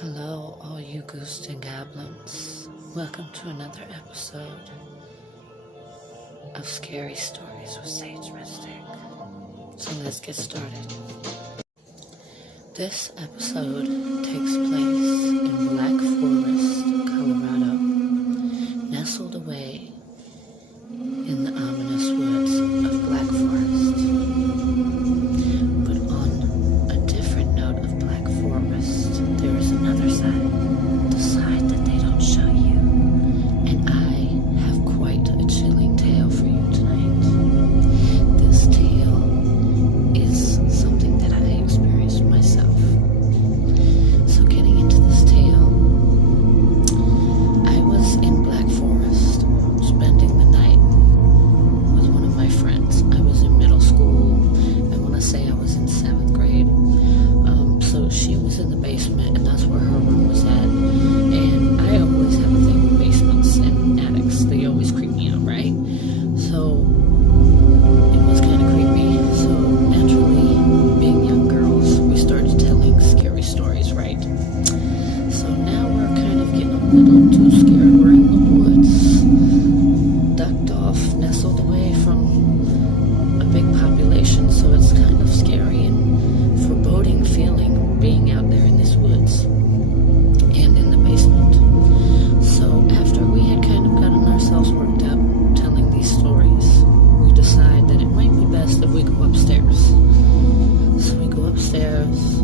Hello, all you ghosts and goblins. Welcome to another episode of Scary Stories with Sage Mystic. So let's get started. This episode takes place in Black Forest, Colorado, nestled away in the ominous woods of Black Forest. But on a different note of Black Forest, there is another side, the side that they don't show you. And I have quite a chilling tale for you tonight. This tale is something that I experienced myself. So getting into this tale, I was in Black Forest, spending the night with one of my friends. I was in middle school. I want to say I was in 7th grade. So she was in the basement, and that's where her room was at. And I always have a thing with basements and attics. They always creep me out, right? So it was kind of creepy. So naturally, being young girls, we started telling scary stories, right? So now we're kind of getting a little too scared. We're in the woods, ducked off, nestled away from a big population. So it's kind of scary and foreboding feeling being out there in these woods and in the basement. So after we had kind of gotten ourselves worked up telling these stories, we decide that it might be best if we go upstairs. So we go upstairs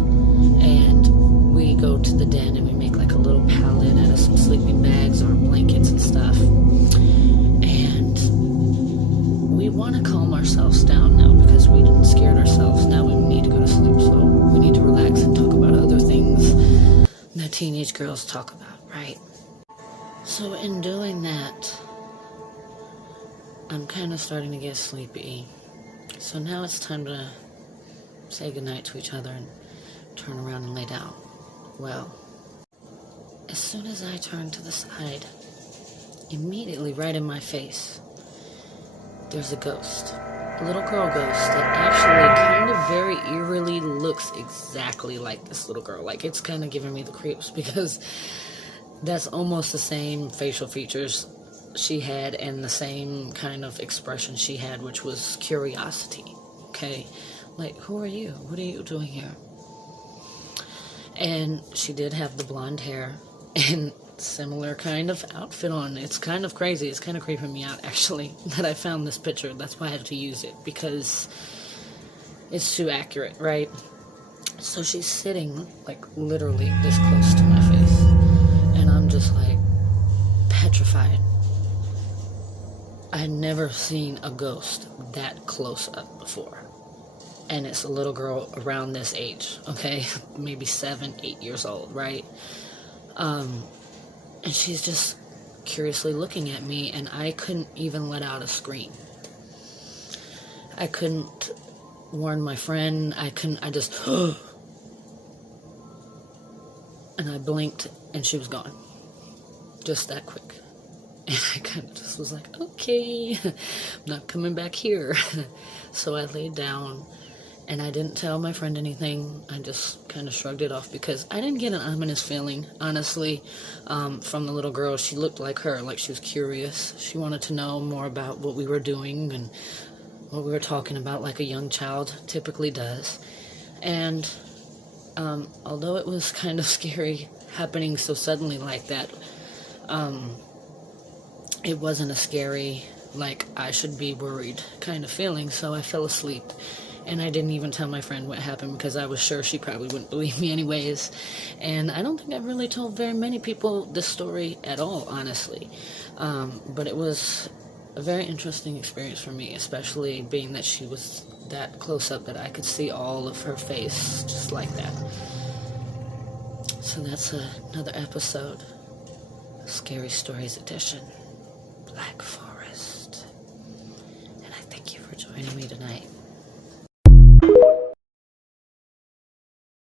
and we go to the den and we make like a little pallet out of some sleeping bags or blankets and stuff. And we want to calm ourselves down now because we didn't scared ourselves. Now we need to go to sleep, so we need to relax and talk about other things that teenage girls talk about, right? So in doing that, I'm kind of starting to get sleepy. So now it's time to say goodnight to each other and turn around and lay down. Well, as soon as I turn to the side, immediately right in my face, there's a ghost. A little girl ghost that actually kind of very eerily looks exactly like this little girl. Like, it's kind of giving me the creeps because that's almost the same facial features she had and the same kind of expression she had, which was curiosity. Okay? Like, who are you? What are you doing here? And she did have the blonde hair and similar kind of outfit on. It's kind of crazy. It's kind of creeping me out, actually, that I found this picture. That's why I had to use it, because it's too accurate, right? So she's sitting, like, literally this close to my face, and I'm just, like, petrified. I had never seen a ghost that close up before. And it's a little girl around this age, okay? Maybe 7, 8 years old, right? And she's just curiously looking at me, and I couldn't even let out a scream. I couldn't warn my friend. I just, and I blinked, and she was gone. Just that quick. And I kind of just was like, okay, I'm not coming back here. So I laid down, and I didn't tell my friend anything. I just kind of shrugged it off because I didn't get an ominous feeling, honestly, from the little girl. She looked like her, like she was curious. She wanted to know more about what we were doing and what we were talking about, like a young child typically does. And although it was kind of scary happening so suddenly like that, it wasn't a scary, like, I should be worried kind of feeling. So I fell asleep. And I didn't even tell my friend what happened because I was sure she probably wouldn't believe me anyways. And I don't think I've really told very many people this story at all, honestly. But it was a very interesting experience for me, especially being that she was that close up that I could see all of her face just like that. So that's another episode of Scary Stories Edition, Black Forest. And I thank you for joining me tonight.